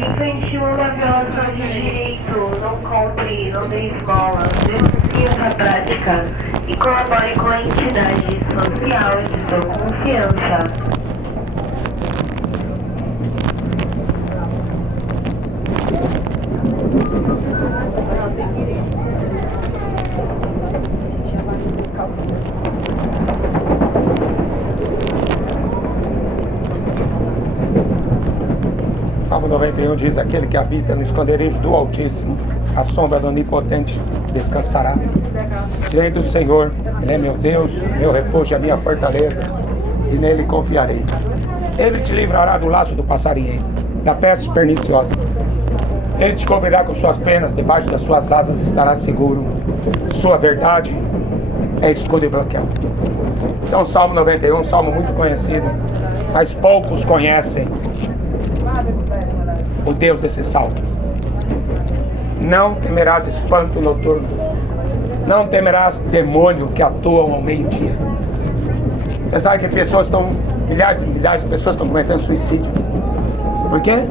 infantil é uma violação de direito. Não compre, não dê esmola. Denuncie essa prática e colabore com a entidade social de sua confiança. Salmo 91 diz: aquele que habita no esconderijo do Altíssimo, a sombra do Onipotente descansará. Direi do Senhor, Ele é meu Deus, meu refúgio, a minha fortaleza, e nele confiarei. Ele te livrará do laço do passarinheiro, da peste perniciosa. Ele te cobrirá com suas penas, debaixo das suas asas estará seguro. Sua verdade é escudo e bloqueio. Esse é um Salmo 91, um salmo muito conhecido, mas poucos conhecem o Deus desse salmo. Não temerás espanto noturno, não temerás demônio que atuam ao meio-dia. Você sabe que pessoas estão, milhares e milhares de pessoas estão cometendo suicídio. Por quê?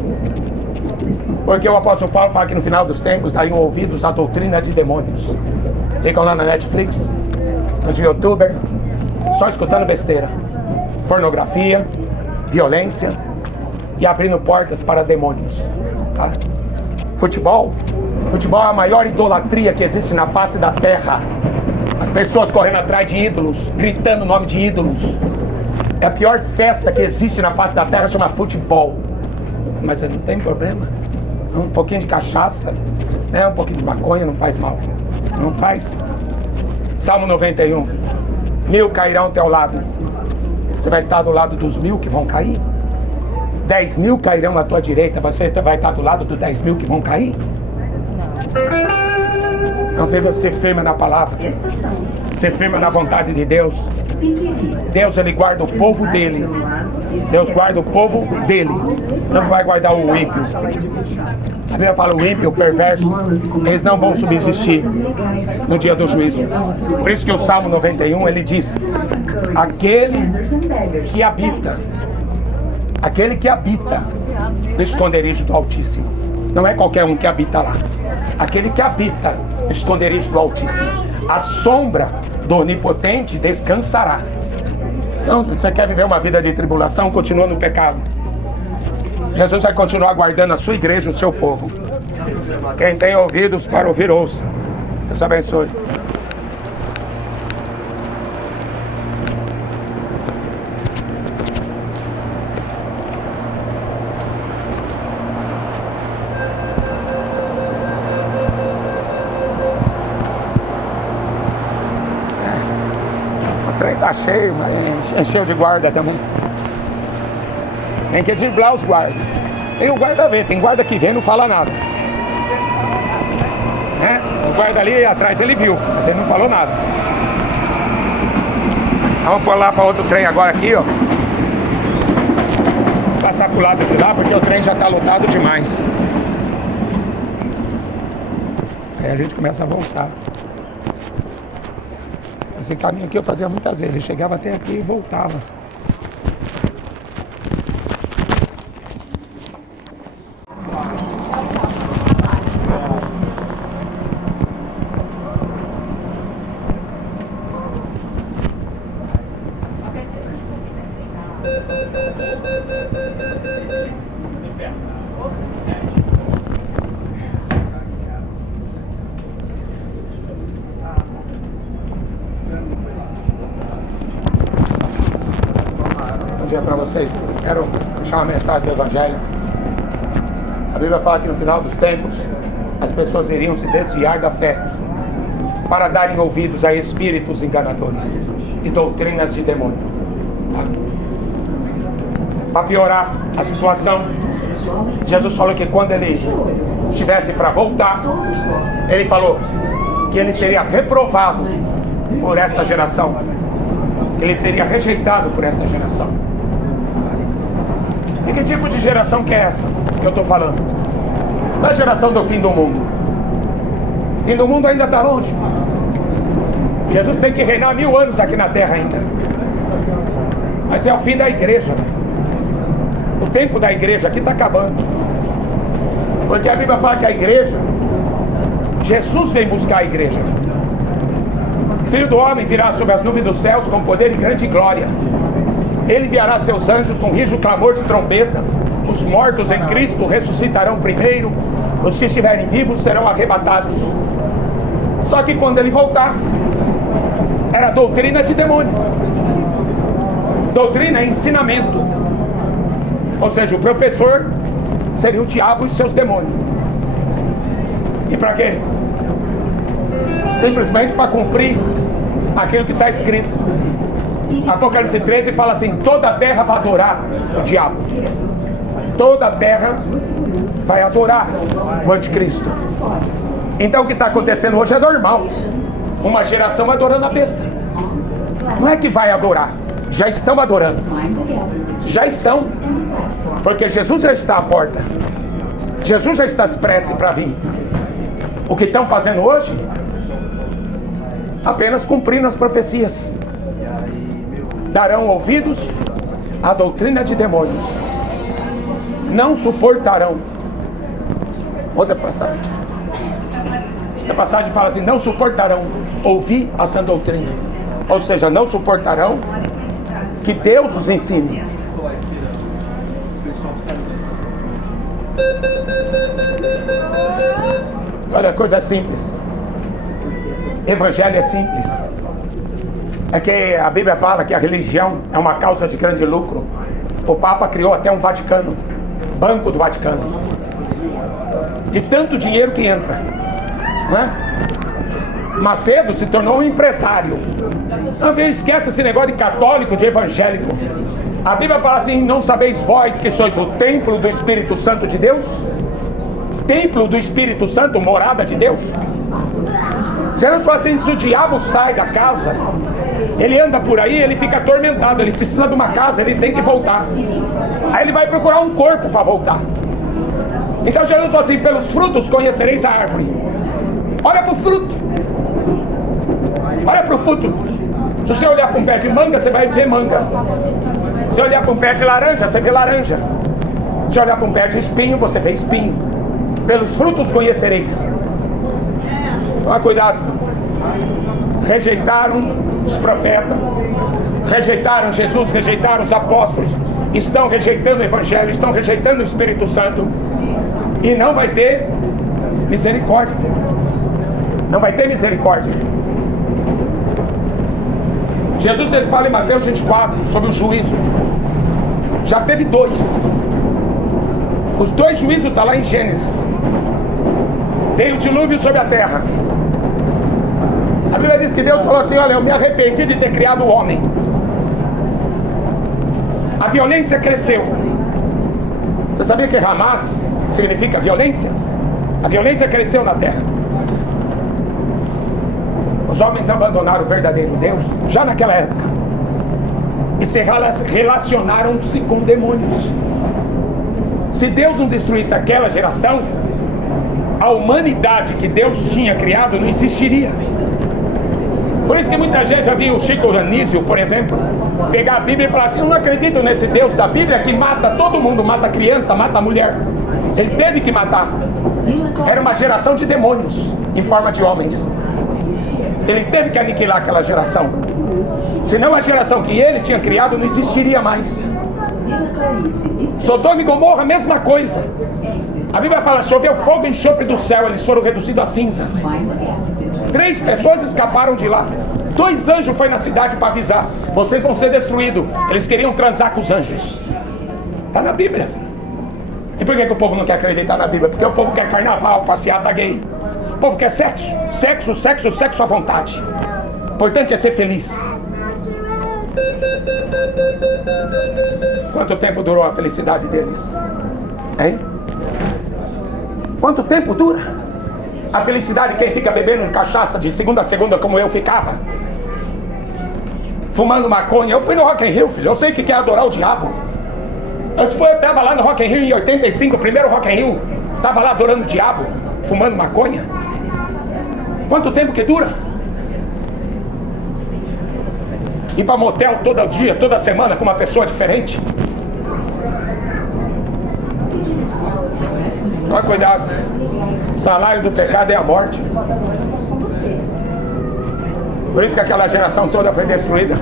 Porque o apóstolo Paulo fala que no final dos tempos dariam ouvidos à doutrina de demônios. Ficam lá na Netflix, nos youtubers, só escutando besteira, pornografia, violência e abrindo portas para demônios, tá? Futebol é a maior idolatria que existe na face da terra. As pessoas correndo atrás de ídolos, gritando o nome de ídolos. É a pior festa que existe na face da terra, chama futebol. Mas não tem problema. Um pouquinho de cachaça, né? Um pouquinho de maconha não faz mal. Não faz. Salmo 91. 1000 cairão ao teu lado. Você vai estar do lado dos 1000 que vão cair? 10.000 cairão à tua direita. Você vai estar do lado dos 10.000 que vão cair? Então você firma na palavra. Você firma na vontade de Deus. Deus, Ele guarda o povo dele. Deus guarda o povo dele. Não vai guardar o ímpio. A Bíblia fala: o ímpio, o perverso, eles não vão subsistir no dia do juízo. Por isso que o Salmo 91, ele diz: aquele que habita no esconderijo do Altíssimo. Não é qualquer um que habita lá. Aquele que habita no esconderijo do Altíssimo, a sombra do Onipotente descansará. Então, se você quer viver uma vida de tribulação, continua no pecado. Jesus vai continuar guardando a sua igreja, o seu povo. Quem tem ouvidos para ouvir, ouça. Deus abençoe. O trem tá cheio, mas encheu de guarda também. Tem que driblar os guardas. Tem o guarda vem, tem guarda que vem e não fala nada. Né? O guarda ali atrás ele viu, mas ele não falou nada. Vamos por lá para outro trem agora aqui, ó. Passar pro lado de lá porque o trem já tá lotado demais. Aí a gente começa a voltar. Esse caminho aqui eu fazia muitas vezes. Eu chegava até aqui e voltava. Bom dia para vocês. Quero puxar uma mensagem do Evangelho. A Bíblia fala que no final dos tempos as pessoas iriam se desviar da fé para darem ouvidos a espíritos enganadores e doutrinas de demônio. Para piorar a situação, Jesus falou que quando ele estivesse para voltar, ele falou que ele seria reprovado por esta geração, que ele seria rejeitado por esta geração. E que tipo de geração que é essa que eu estou falando? Não é a geração do fim do mundo. O fim do mundo ainda está longe. Jesus tem que reinar 1000 anos aqui na terra ainda. Mas é o fim da igreja. O tempo da igreja aqui está acabando. Porque a Bíblia fala que a igreja, Jesus vem buscar a igreja. Filho do homem virá sobre as nuvens dos céus com poder e grande glória. Ele enviará seus anjos com rijo clamor de trombeta. Os mortos em Cristo ressuscitarão primeiro. Os que estiverem vivos serão arrebatados. Só que quando ele voltasse, era doutrina de demônio. Doutrina é ensinamento. Ou seja, o professor seria o diabo e seus demônios. E para quê? Simplesmente para cumprir aquilo que está escrito. Apocalipse 13 fala assim: toda a terra vai adorar o diabo. Toda a terra vai adorar o anticristo. Então o que está acontecendo hoje é normal. Uma geração adorando a besta. Não é que vai adorar, já estão adorando. Já estão. Porque Jesus já está à porta. Jesus já está prestes para vir. O que estão fazendo hoje? Apenas cumprindo as profecias. Darão ouvidos à doutrina de demônios. Não suportarão. Outra passagem. A passagem fala assim: não suportarão ouvir a sã doutrina. Ou seja, não suportarão que Deus os ensine. Olha, coisa simples. Evangelho é simples. É que a Bíblia fala que a religião é uma causa de grande lucro. O Papa criou até um Vaticano, Banco do Vaticano, de tanto dinheiro que entra, né? Macedo se tornou um empresário. Não, esquece esse negócio de católico, de evangélico. A Bíblia fala assim: não sabeis vós que sois o templo do Espírito Santo de Deus? Templo do Espírito Santo, morada de Deus. Jesus fala assim: se o diabo sai da casa, ele anda por aí, ele fica atormentado, ele precisa de uma casa, ele tem que voltar. Aí ele vai procurar um corpo para voltar. Então Jesus fala assim: pelos frutos conhecereis a árvore. Olha para o fruto. Olha para o fruto. Se você olhar para um pé de manga, você vai ver manga. Se você olhar para um pé de laranja, você vê laranja. Se você olhar para um pé de espinho, você vê espinho. Pelos frutos conhecereis. Toma cuidado. Rejeitaram os profetas, rejeitaram Jesus, rejeitaram os apóstolos, estão rejeitando o Evangelho, estão rejeitando o Espírito Santo, e não vai ter misericórdia. Não vai ter misericórdia. Jesus, ele fala em Mateus 24 sobre o juízo. Já teve dois. Os dois juízos estão lá em Gênesis. Veio o dilúvio sobre a terra. A Bíblia diz que Deus falou assim: olha, eu me arrependi de ter criado o homem. A violência cresceu. Você sabia que Hamas significa violência? A violência cresceu na terra. Os homens abandonaram o verdadeiro Deus já naquela época e se relacionaram-se com demônios. Se Deus não destruísse aquela geração, a humanidade que Deus tinha criado não existiria. Por isso que muita gente já viu o Chico Anísio, por exemplo, pegar a Bíblia e falar assim: eu não acredito nesse Deus da Bíblia que mata todo mundo, mata a criança, mata a mulher. Ele teve que matar. Era uma geração de demônios em forma de homens. Ele teve que aniquilar aquela geração. Senão a geração que ele tinha criado não existiria mais. Sodoma e Gomorra, a mesma coisa. A Bíblia fala: choveu fogo e enxofre do céu, eles foram reduzidos a cinzas. 3 pessoas escaparam de lá. 2 anjos foram na cidade para avisar: vocês vão ser destruídos. Eles queriam transar com os anjos. Está na Bíblia. E por que o povo não quer acreditar na Bíblia? Porque o povo quer carnaval, passeata gay. O povo quer sexo. Sexo, sexo, sexo à vontade. O importante é ser feliz. Quanto tempo durou a felicidade deles? Hein? Quanto tempo dura a felicidade de quem fica bebendo cachaça de segunda a segunda, como eu ficava? Fumando maconha. Eu fui no Rock in Rio, filho. Eu sei que quer adorar o diabo. Eu estava lá no Rock in Rio em 85, o primeiro Rock in Rio. Estava lá adorando o diabo, fumando maconha. Quanto tempo que dura? Ir para motel todo dia, toda semana com uma pessoa diferente? Toma cuidado. O salário do pecado é a morte. Por isso que aquela geração toda foi destruída.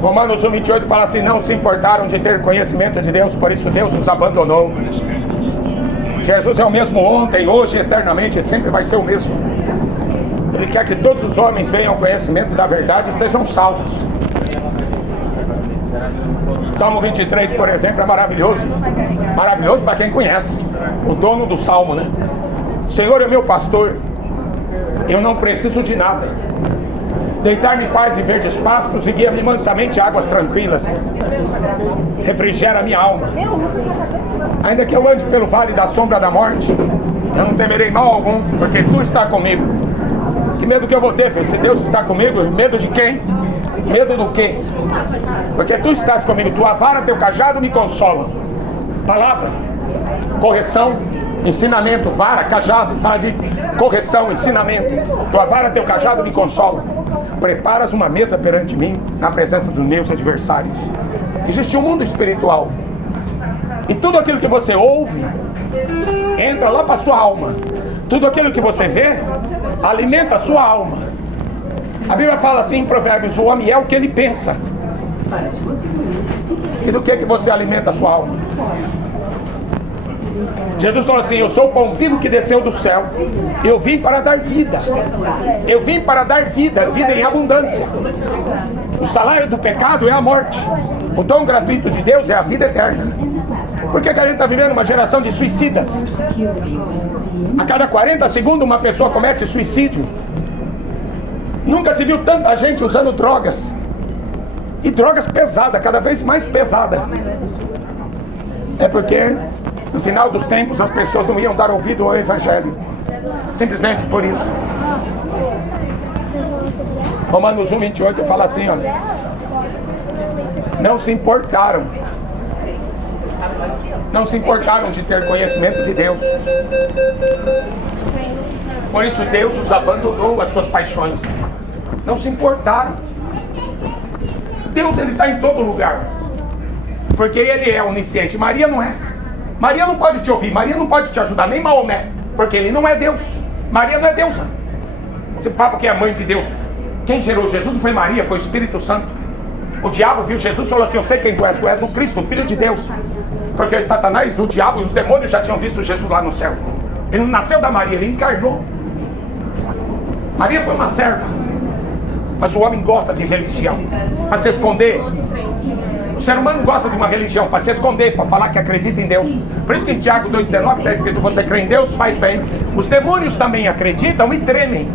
Romanos 1:28 fala assim: não se importaram de ter conhecimento de Deus, por isso Deus os abandonou. Jesus é o mesmo ontem, hoje, eternamente, e sempre vai ser o mesmo. Ele quer que todos os homens venham ao conhecimento da verdade e sejam salvos. Salmo 23, por exemplo, é maravilhoso. Maravilhoso para quem conhece. O dono do salmo, né? O Senhor é meu pastor, eu não preciso de nada. Deitar-me faz em verdes pastos e guia-me mansamente a águas tranquilas. Refrigera a minha alma. Ainda que eu ande pelo vale da sombra da morte, eu não temerei mal algum, porque tu está comigo. Que medo que eu vou ter, filho? Se Deus está comigo, medo de quem? Medo do quê? Porque tu estás comigo, tua vara, teu cajado me consolam. Palavra, correção, ensinamento, vara, cajado, fala de correção, ensinamento. Tua vara, teu cajado me consolam. Preparas uma mesa perante mim, na presença dos meus adversários. Existe um mundo espiritual. E tudo aquilo que você ouve, entra lá para a sua alma. Tudo aquilo que você vê, alimenta a sua alma. A Bíblia fala assim em Provérbios: o homem é o que ele pensa. E do que você alimenta a sua alma? Jesus falou assim: eu sou o pão vivo que desceu do céu. Eu vim para dar vida. Eu vim para dar vida, vida em abundância. O salário do pecado é a morte. O dom gratuito de Deus é a vida eterna. Por que a gente está vivendo uma geração de suicidas? A cada 40 segundos uma pessoa comete suicídio. Nunca se viu tanta gente usando drogas. E drogas pesadas, cada vez mais pesadas. É porque no final dos tempos as pessoas não iam dar ouvido ao Evangelho. Simplesmente por isso. Romanos 1:28 fala assim, olha: não se importaram de ter conhecimento de Deus. Por isso Deus os abandonou as suas paixões. Não se importaram. Deus, ele está em todo lugar, porque ele é onisciente. Maria não é. Maria não pode te ouvir, Maria não pode te ajudar, nem Maomé, porque ele não é Deus. Maria não é deusa. Esse papo que é a mãe de Deus. Quem gerou Jesus não foi Maria, foi o Espírito Santo. O diabo viu Jesus e falou assim: eu sei quem tu és o Cristo, o Filho de Deus. Porque Satanás, o diabo e os demônios já tinham visto Jesus lá no céu. Ele não nasceu da Maria, ele encarnou. Maria foi uma serva. Mas o homem gosta de religião para se esconder. O ser humano gosta de uma religião para se esconder, para falar que acredita em Deus. Por isso que em Tiago 2,19 está escrito: você crê em Deus, faz bem. Os demônios também acreditam e tremem.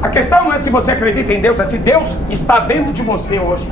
A questão não é se você acredita em Deus, é se Deus está dentro de você hoje.